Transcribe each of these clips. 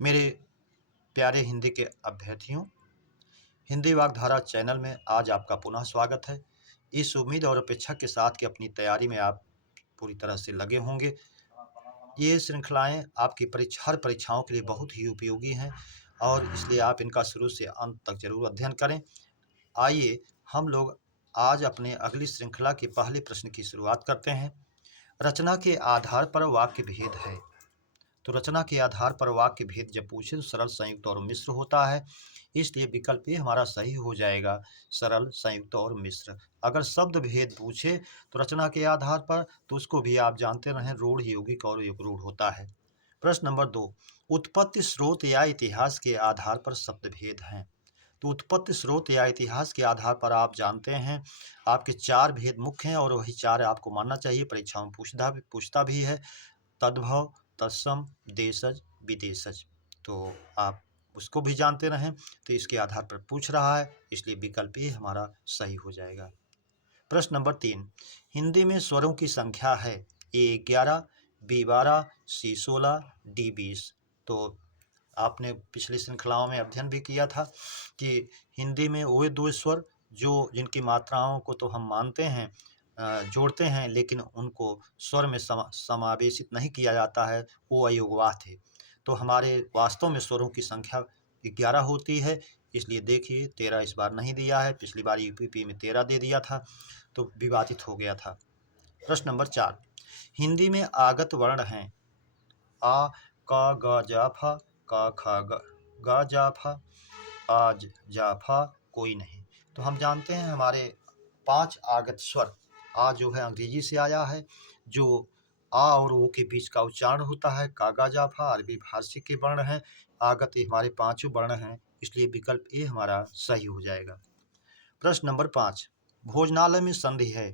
मेरे प्यारे हिंदी के अभ्यर्थियों, हिंदी वाग्धारा चैनल में आज आपका पुनः स्वागत है। इस उम्मीद और अपेक्षा के साथ कि अपनी तैयारी में आप पूरी तरह से लगे होंगे। ये श्रृंखलाएँ आपकी हर परीक्षाओं के लिए बहुत ही उपयोगी हैं और इसलिए आप इनका शुरू से अंत तक ज़रूर अध्ययन करें। आइए हम लोग आज अपने अगली श्रृंखला के पहले प्रश्न की शुरुआत करते हैं। रचना के आधार पर वाक्य भेद है। तो रचना के आधार पर वाक्य भेद जब पूछे तो सरल, संयुक्त और मिश्र होता है, इसलिए विकल्प ए हमारा सही हो जाएगा, सरल, संयुक्त और मिश्र। अगर शब्द भेद पूछे तो रचना के आधार पर तो उसको भी आप जानते रहें, रूढ़, यौगिक और उपरूढ़ होता है। प्रश्न नंबर 2, उत्पत्ति, स्रोत या इतिहास के आधार पर शब्द भेद हैं। तो उत्पत्ति, स्रोत या इतिहास के आधार पर आप जानते हैं आपके 4 भेद मुख्य हैं और वही 4 आपको मानना चाहिए, परीक्षाओं में पूछता भी है। तद्भव, तत्सम, देशज, विदेशज। तो आप उसको भी जानते रहें, तो इसके आधार पर पूछ रहा है, इसलिए विकल्प ए हमारा सही हो जाएगा। प्रश्न नंबर 3, हिंदी में स्वरों की संख्या है, ए 11, बी 12, सी 16, डी 20। तो आपने पिछली श्रृंखलाओं में अध्ययन भी किया था कि हिंदी में वो 2 स्वर जो जिनकी मात्राओं को तो हम मानते हैं, जोड़ते हैं, लेकिन उनको स्वर में समावेशित नहीं किया जाता है, वो अयोगवाह थे। तो हमारे वास्तव में स्वरों की संख्या 11 होती है, इसलिए देखिए 13 इस बार नहीं दिया है, पिछली बार यूपीपी में 13 दे दिया था, तो विवादित हो गया था। प्रश्न नंबर 4, हिंदी में आगत वर्ण हैं, आ, का, ग, जा, फा, का, खा, गा, जा, फा, आज, जा, फा, कोई नहीं। तो हम जानते हैं हमारे 5 आगत स्वर, आ जो है अंग्रेजी से आया है, जो आ और ओ के बीच का उच्चारण होता है, का, गा, जा, फा अरबी फारसी के वर्ण हैं। आगत ये हमारे 5 वर्ण हैं, इसलिए विकल्प ए हमारा सही हो जाएगा। प्रश्न नंबर 5, भोजनालय में संधि है,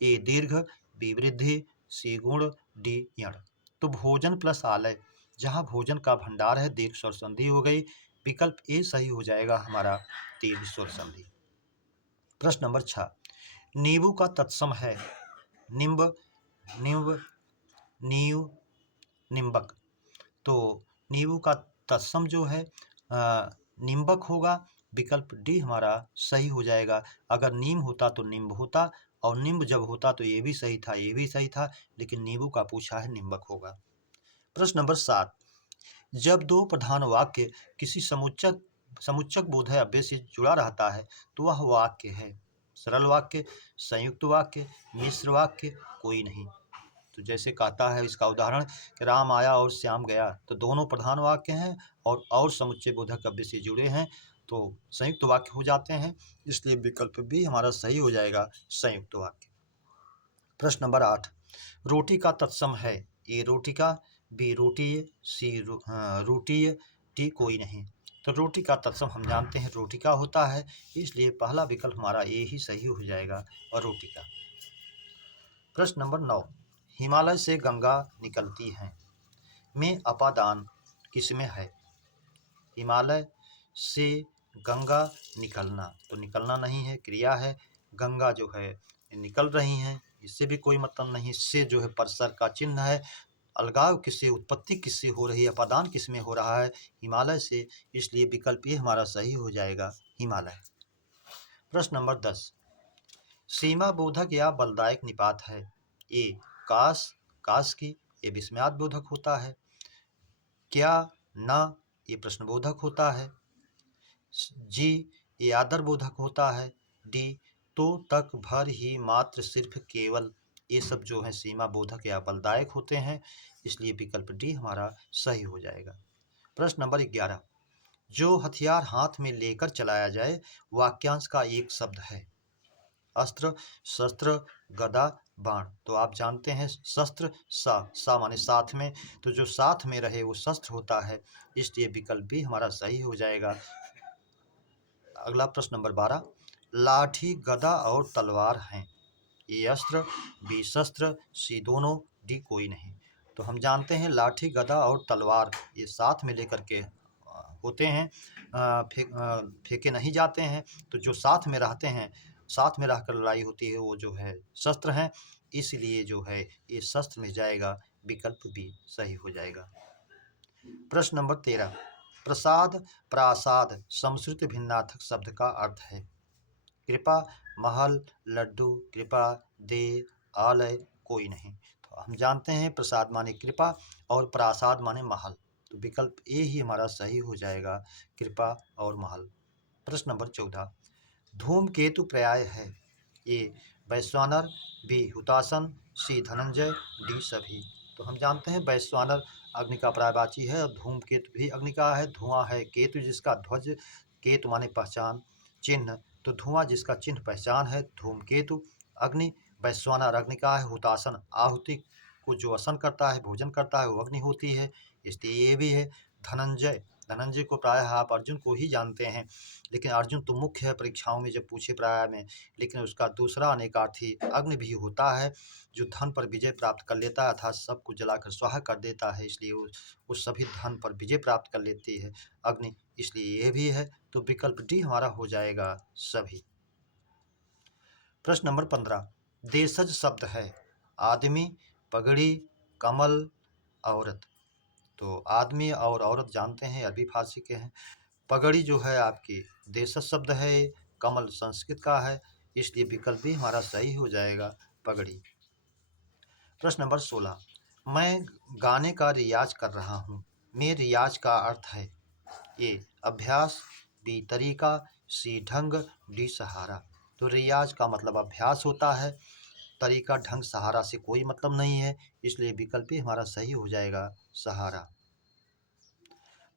ए दीर्घ, बी वृद्धि, सी गुण, डी यण। तो भोजन प्लस आलय, जहाँ भोजन का भंडार है, दीर्घ स्वर संधि हो गई, विकल्प ए सही हो जाएगा हमारा, दीर्घ स्वर संधि। प्रश्न नंबर 6, नींबू का तत्सम है, निम्ब, निम्ब, नींव, निम्बक। तो नींबू का तत्सम जो है निम्बक होगा, विकल्प डी हमारा सही हो जाएगा। अगर नीम होता तो निम्ब होता, और निम्ब जब होता तो ये भी सही था, ये भी सही था, लेकिन नींबू का पूछा है, निम्बक होगा। प्रश्न नंबर 7, जब 2 प्रधान वाक्य किसी समुच्चक बोधक अव्यय से जुड़ा रहता है तो वह वाक्य है, सरल वाक्य, संयुक्त वाक्य, मिश्र वाक्य, कोई नहीं। तो जैसे कहता है इसका उदाहरण कि राम आया और श्याम गया, तो दोनों प्रधान वाक्य हैं और समुच्चय बोधक अव्यय से जुड़े हैं, तो संयुक्त वाक्य हो जाते हैं, इसलिए विकल्प भी हमारा सही हो जाएगा, संयुक्त वाक्य। प्रश्न नंबर 8, रोटी का तत्सम है, ए रोटिका, बी रोटीय, सी रोटीय, डी कोई नहीं। तो रोटी का तत्सम हम जानते हैं रोटिका होता है, इसलिए पहला विकल्प हमारा ए ही सही हो जाएगा, और रोटिका। प्रश्न नंबर 9, हिमालय से गंगा निकलती है, में अपादान किसमें है। हिमालय से गंगा निकलना, तो निकलना नहीं है, क्रिया है, गंगा जो है निकल रही हैं, इससे भी कोई मतलब नहीं, इससे जो है परसर का चिन्ह है, अलगाव किससे, उत्पत्ति किससे हो रही है, अपादान किसमें हो रहा है, हिमालय से, इसलिए विकल्प ये हमारा सही हो जाएगा, हिमालय। प्रश्न नंबर 10, सीमा बोधक या बलदायक निपात है, ए काश, काश की, ये विस्मयात बोधक होता है, क्या, न, ये प्रश्न बोधक होता है, जी, ये आदर बोधक होता है, डी तो, तक, भर, ही, मात्र, सिर्फ, केवल, ये सब जो है सीमा बोधक या बलदायक होते हैं, इसलिए विकल्प डी हमारा सही हो जाएगा। प्रश्न नंबर 11, जो हथियार हाथ में लेकर चलाया जाए वाक्यांश का एक शब्द है, अस्त्र, शस्त्र, गदा, बाण। तो आप जानते हैं शस्त्र, सा माने साथ में, तो जो साथ में रहे वो शस्त्र होता है, इसलिए विकल्प भी हमारा सही हो जाएगा। अगला प्रश्न नंबर 12, लाठी, गदा और तलवार हैं, ए अस्त्र, बी शस्त्र, सी दोनों, डी कोई नहीं। तो हम जानते हैं लाठी, गदा और तलवार ये साथ में लेकर के होते हैं, फेंके नहीं जाते हैं, तो जो साथ में रहते हैं, साथ में रहकर लड़ाई होती है, वो जो है शस्त्र हैं, इसलिए जो है ये शस्त्र में जाएगा, विकल्प भी सही हो जाएगा। प्रश्न नंबर 13, प्रसाद प्रासाद संस्कृत भिन्नार्थक शब्द का अर्थ है। कृपा, महल, लड्डू, कृपा, दे, आलय, कोई नहीं। तो हम जानते हैं प्रसाद माने कृपा और प्रासाद माने महल, तो विकल्प ए ही हमारा सही हो जाएगा, कृपा और महल। प्रश्न नंबर 14, धूमकेतु पर्याय है। ए वैश्वानर, बी हुतासन, सी धनंजय, डी सभी। तो हम जानते हैं वैश्वानर अग्नि का पर्यायवाची है और धूमकेतु भी अग्नि का है। धुआं है केतु जिसका ध्वज, केतु माने पहचान, चिन्ह, तो धुआं जिसका चिन्ह पहचान है, धूमकेतु। अग्नि, वैश्वानर अग्नि का है। हुतासन आहुति को जो असन करता है, भोजन करता है, वो अग्नि होती है, इसलिए ये भी है। धनंजय, धनंजय को प्रायः आप अर्जुन को ही जानते हैं, लेकिन अर्जुन तो मुख्य है परीक्षाओं में जब पूछे प्राय में, लेकिन उसका दूसरा अनेकार्थी अग्नि भी होता है जो धन पर विजय प्राप्त कर लेता है, अर्थात सबको जलाकर स्वाहा कर देता है, इसलिए उस सभी धन पर विजय प्राप्त कर लेती है अग्नि, इसलिए यह भी है। तो विकल्प डी हमारा हो जाएगा सभी। प्रश्न नंबर 15, देशज शब्द है। आदमी, पगड़ी, कमल, औरत। तो आदमी और औरत जानते हैं अरबी फारसी के हैं। पगड़ी जो है आपकी देशज शब्द है, कमल संस्कृत का है, इसलिए विकल्प भी हमारा सही हो जाएगा, पगड़ी। प्रश्न नंबर 16, मैं गाने का रियाज कर रहा हूँ, में रियाज का अर्थ है। ए अभ्यास, बी तरीका, सी ढंग, डी सहारा। तो रियाज का मतलब अभ्यास होता है, तरीका ढंग सहारा से कोई मतलब नहीं है, इसलिए विकल्प भी हमारा सही हो जाएगा, सहारा।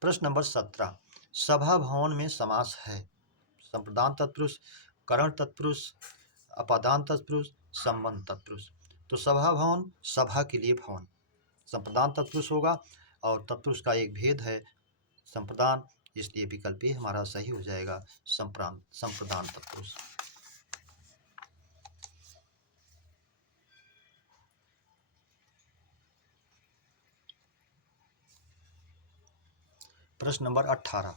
प्रश्न नंबर 17, सभा भवन में समास है। संप्रदान तत्पुरुष, करण तत्पुरुष, अपादान तत्पुरुष, संबंध तत्पुरुष। तो सभा भवन, सभा के लिए भवन, संप्रदान तत्पुरुष होगा और तत्पुरुष का एक भेद है संप्रदान, इसलिए विकल्प भी हमारा सही हो जाएगा, संप्रदान तत्पुरुष। प्रश्न नंबर 18,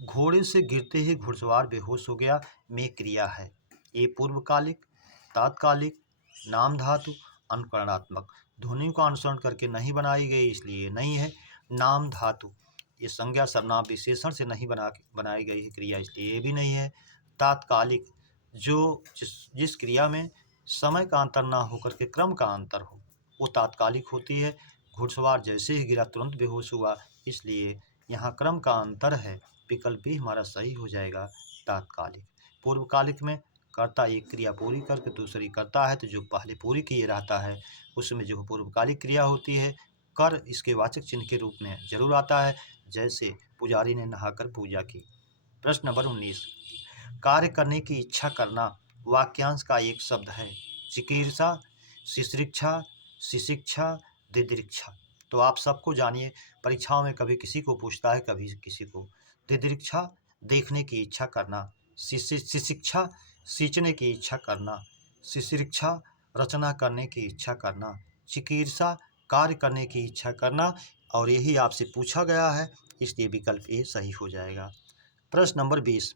घोड़े से गिरते ही घुड़सवार बेहोश हो गया, में क्रिया है। ए पूर्वकालिक, तात्कालिक, नाम धातु, अनुकरणात्मक। ध्वनियों का अनुसरण करके नहीं बनाई गई, इसलिए नहीं है। नाम धातु, ये संज्ञा सर्वनाम विशेषण से नहीं बनाई गई है क्रिया, इसलिए ये भी नहीं है। तात्कालिक, जो जिस क्रिया में समय का अंतर ना होकर के क्रम का अंतर हो, वो तात्कालिक होती है। घुड़सवार जैसे ही गिरा तुरंत बेहोश हुआ, इसलिए यहाँ क्रम का अंतर है, विकल्प भी हमारा सही हो जाएगा, तात्कालिक। पूर्वकालिक में कर्ता एक क्रिया पूरी करके दूसरी करता है, तो जो पहले पूरी किए रहता है उसमें जो पूर्वकालिक क्रिया होती है, कर इसके वाचक चिन्ह के रूप में जरूर आता है, जैसे पुजारी ने नहाकर पूजा की। प्रश्न नंबर 19, कार्य करने की इच्छा करना वाक्यांश का एक शब्द है। चिकीर्षा, शिश्रिक्षा, शिशिक्षा, दिदृक्षा। तो आप सबको जानिए, परीक्षाओं में कभी किसी को पूछता है, कभी किसी को। दिदृक्षा देखने की इच्छा करना, शिशिक्षा सींचने की इच्छा करना, शिशिक्षा रचना करने की इच्छा करना, चिकीर्षा कार्य करने की इच्छा करना, और यही आपसे पूछा गया है, इसलिए विकल्प ए सही हो जाएगा। प्रश्न नंबर 20,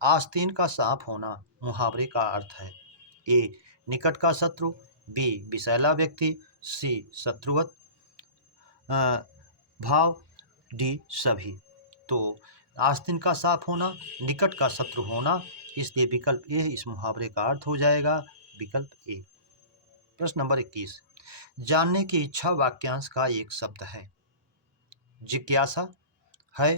आस्तीन का सांप होना मुहावरे का अर्थ है। ए निकट का शत्रु, बी विषैला व्यक्ति, सी शत्रुवत भाव, डी सभी। तो आस्तीन का सांप होना, निकट का शत्रु होना, इसलिए विकल्प ए इस मुहावरे का अर्थ हो जाएगा, विकल्प ए। प्रश्न नंबर 21, जानने की इच्छा वाक्यांश का एक शब्द है। जिज्ञासा है,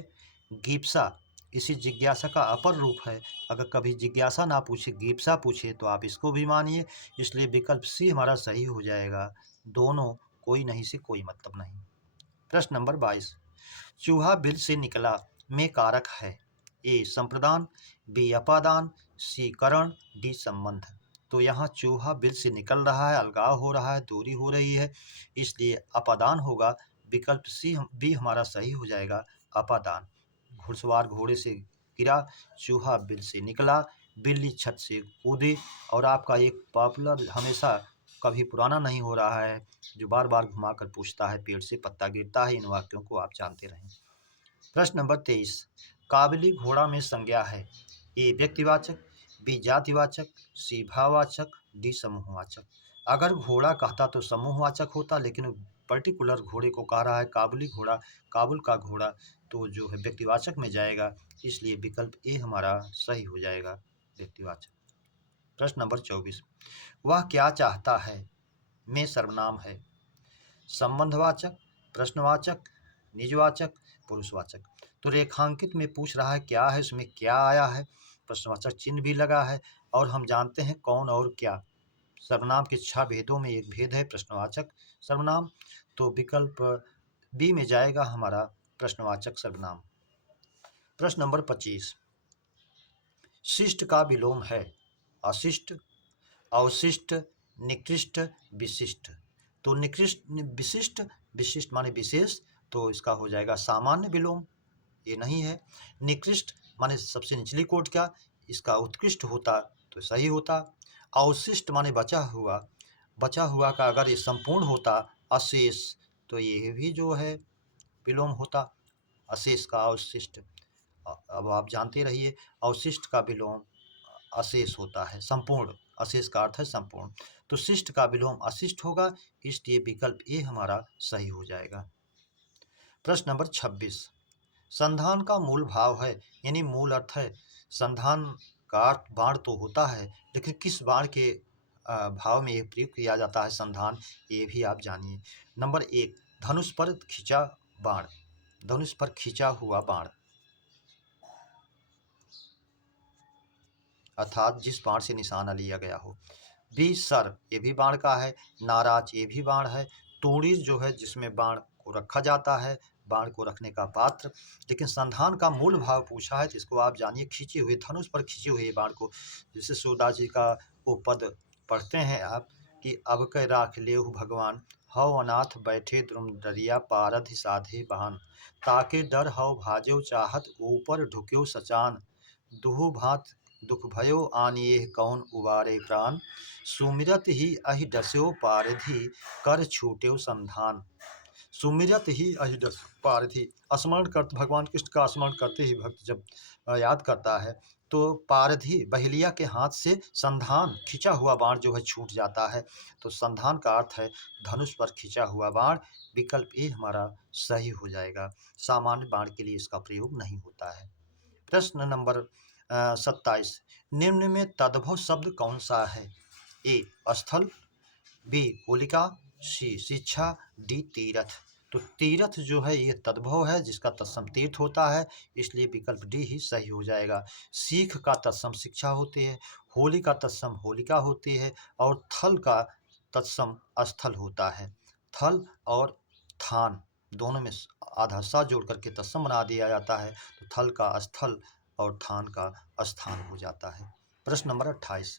गीप्सा इसी जिज्ञासा का अपर रूप है। अगर कभी जिज्ञासा ना पूछे, गीप्सा पूछे, तो आप इसको भी मानिए, इसलिए विकल्प सी हमारा सही हो जाएगा, दोनों कोई नहीं से कोई मतलब नहीं। प्रश्न नंबर 22, चूहा बिल से निकला में कारक है। ए संप्रदान, बी अपादान, सी करण, डी संबंध। तो यहाँ चूहा बिल से निकल रहा है, अलगाव हो रहा है, दूरी हो रही है, इसलिए अपादान होगा, विकल्प सी बी हमारा सही हो जाएगा, अपादान। घुड़सवार घोड़े से गिरा, चूहा बिल से निकला, बिल्ली छत से कूदी, और आपका एक पॉपुलर हमेशा कभी पुराना नहीं हो रहा है, जो बार बार घुमाकर पूछता है, पेड़ से पत्ता गिरता है, इन वाक्यों को आप जानते रहें। प्रश्न नंबर 23, काबिली घोड़ा में संज्ञा है। ए व्यक्तिवाचक, बी जातिवाचक, सी भाववाचक, डी समूहवाचक। अगर घोड़ा कहता तो समूहवाचक होता, लेकिन पर्टिकुलर घोड़े को कह रहा है, काबुली घोड़ा, काबुल का घोड़ा, तो जो है व्यक्तिवाचक में जाएगा, इसलिए विकल्प ए हमारा सही हो जाएगा, व्यक्तिवाचक। प्रश्न नंबर 24, वह क्या चाहता है में सर्वनाम है, संबंधवाचक, प्रश्नवाचक, निजवाचक, पुरुषवाचक। तो रेखांकित में पूछ रहा है क्या है, उसमें क्या आया है, प्रश्नवाचक चिन्ह भी लगा है, और हम जानते हैं कौन और क्या। सर्वनाम के 6 भेदों में एक भेद है प्रश्नवाचक सर्वनाम, तो विकल्प बी में जाएगा हमारा प्रश्नवाचक सर्वनाम। प्रश्न नंबर 25, शिष्ट का विलोम है अशिष्ट, अवशिष्ट, निकृष्ट, विशिष्ट। तो निकृष्ट, विशिष्ट, विशिष्ट माने विशेष, तो इसका हो जाएगा सामान्य विलोम, ये नहीं है। निकृष्ट माने सबसे निचली कोटि का, इसका उत्कृष्ट होता तो सही होता। अवशिष्ट माने बचा हुआ, बचा हुआ का अगर ये संपूर्ण होता अशेष, तो ये भी जो है विलोम होता, अशेष का अवशिष्ट। अब आप जानते रहिए अवशिष्ट का विलोम अशेष होता है, संपूर्ण, अशेष का अर्थ है संपूर्ण, तो शिष्ट का विलोम अशिष्ट होगा, इसलिए विकल्प ए हमारा सही हो जाएगा। प्रश्न नंबर 26, संधान का मूल भाव है, यानी मूल अर्थ है। संधान का अर्थ बाण तो होता है, लेकिन किस बाण के भाव में यह प्रयोग किया जाता है संधान, ये भी आप जानिए। नंबर 1, धनुष पर खींचा बाण, धनुष पर खींचा हुआ बाण, अर्थात जिस बाण से निशाना लिया गया हो। बी, सर, ये भी बाण का है। नाराज, ये भी बाण है। तोड़ी जो है जिसमें बाण को रखा जाता है, बाण को रखने का पात्र। लेकिन संधान का मूल भाव पूछा है, तो इसको आप जानिए, खींचे हुए, धनुष पर खींचे हुए बाण को, जैसे सूरदास जी का वो पद पढ़ते हैं आप कि अब कै राख लेहु भगवान, हौ अनाथ बैठे द्रुम डरिया, पारधि साधे बहान, ताके डर हौ भाजो चाहत, ऊपर ढुक्यो सचान, दुहु भात दुख भयो आनिए कौन उबारे प्राण, सुमिरत ही अहि डस्यो पारधि, कर छूट्यो संधान। सुमिरत ही अहि डस्यो पारधि, स्मरण कर, भगवान कृष्ण का स्मरण करते ही भक्त जब याद करता है, तो पारधि बहेलिया के हाथ से संधान, खिंचा हुआ बाण जो है छूट जाता है। तो संधान का अर्थ है धनुष पर खिंचा हुआ बाण, विकल्प ए हमारा सही हो जाएगा। सामान्य बाण के लिए इसका प्रयोग नहीं होता है। प्रश्न नंबर 27, निम्न में तद्भव शब्द कौन सा है, ए स्थल, बी होलिका, सी शिक्षा, डी तीरथ। तो तीरथ जो है ये तद्भव है, जिसका तत्सम तीर्थ होता है, इसलिए विकल्प डी ही सही हो जाएगा। सीख का तत्सम शिक्षा होती है, होली का तत्सम होलिका होती है, और थल का तत्सम स्थल होता है। थल और थान दोनों में आधा सा जोड़ करके तत्सम बना दिया जाता है, तो थल का स्थल और थान का स्थान हो जाता है। प्रश्न नंबर 28,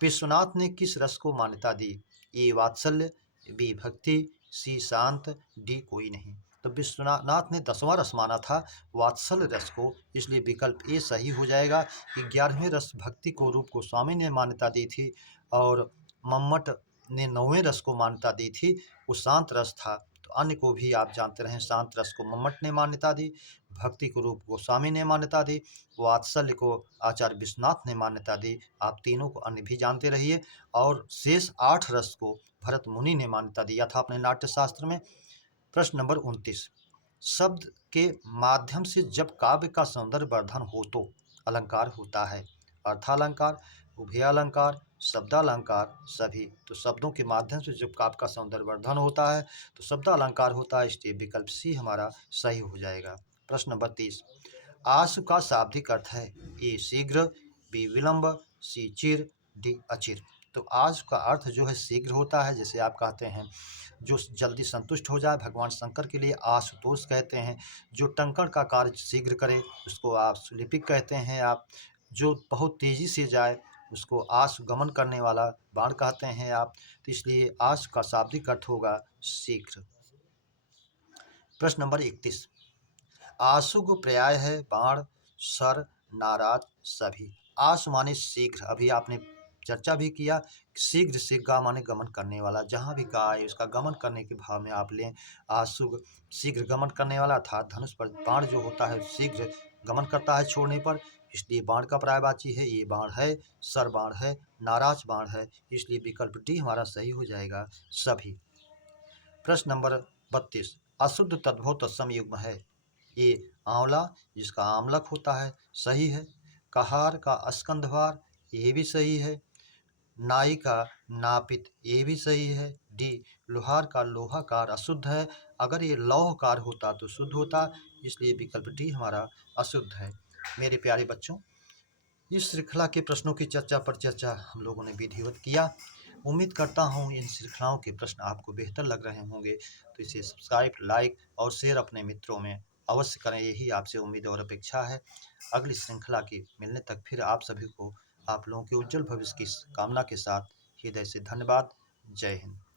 विश्वनाथ ने किस रस को मान्यता दी, ए वात्सल्य, बी भक्ति, सी शांत, डी कोई नहीं। तो विश्वनाथ ने 10वां रस माना था वात्सल्य रस को, इसलिए विकल्प ए सही हो जाएगा। 11वें रस भक्ति को रूप गोस्वामी ने मान्यता दी थी, और मम्मट ने 9वें रस को मान्यता दी थी, वो शांत रस था। तो अन्य को भी आप जानते रहें, शांत रस को मम्मट ने मान्यता दी, भक्ति को रूप गोस्वामी ने मान्यता दी, वात्सल्य को आचार्य विश्वनाथ ने मान्यता दी। आप तीनों को अन्य भी जानते रहिए, और शेष 8 रस को भरत मुनि ने मान्यता दिया था अपने नाट्य शास्त्र में। प्रश्न नंबर 29, शब्द के माध्यम से जब काव्य का सौंदर्य वर्धन हो तो अलंकार होता है, अर्थालंकार, उभयालंकार, शब्दालंकार, सभी। तो शब्दों के माध्यम से जब काव्य का सौंदर्य वर्धन होता है तो शब्दालंकार होता है, इसलिए विकल्प सी हमारा सही हो जाएगा। प्रश्न नंबर 30, आशु का शाब्दिक अर्थ है, ए शीघ्र, बी विलंब, सी चिर, डी अचिर। तो आज का अर्थ जो है शीघ्र होता है, जैसे आप कहते हैं जो जल्दी संतुष्ट हो जाए, भगवान शंकर के लिए आशुतोष कहते हैं। जो टंकण का कार्य शीघ्र करे उसको आप लिपिक कहते हैं। आप जो बहुत तेजी से जाए उसको आशु गमन करने वाला बाण कहते हैं आप। तो इसलिए आशु का शाब्दिक अर्थ होगा शीघ्र। प्रश्न नंबर 31, आशु को पर्याय है बाण, सर, नाराज, सभी। आशु माने शीघ्र, अभी आपने चर्चा भी किया, शीघ्र से गा माने गमन करने वाला, जहाँ भी गा आए उसका गमन करने के भाव में आप लें। आशु शीघ्र गमन करने वाला, अर्थात धनुष पर बाण जो होता है शीघ्र गमन करता है छोड़ने पर, इसलिए बाण का पर्यायवाची है, ये बाण है, सर बाण है, नाराज बाण है, इसलिए विकल्प डी हमारा सही हो जाएगा, सभी। प्रश्न नंबर 32, अशुद्ध तद्भव तत्सम युग्म है। ये आंवला जिसका आमलक होता है, सही है। कहार का अस्कंधवार, ये भी सही है। नाई का नापित, ये भी सही है। डी, लोहार का लोहाकार अशुद्ध है। अगर ये लौहकार होता तो शुद्ध होता, इसलिए विकल्प डी हमारा अशुद्ध है। मेरे प्यारे बच्चों, इस श्रृंखला के प्रश्नों की चर्चा पर चर्चा हम लोगों ने विधिवत किया। उम्मीद करता हूँ इन श्रृंखलाओं के प्रश्न आपको बेहतर लग रहे होंगे, तो इसे सब्सक्राइब, लाइक और शेयर अपने मित्रों में अवश्य करें, यही आपसे उम्मीद और अपेक्षा है। अगली श्रृंखला के मिलने तक फिर आप सभी को आप लोगों के उज्जवल भविष्य की कामना के साथ हृदय से धन्यवाद। जय हिंद।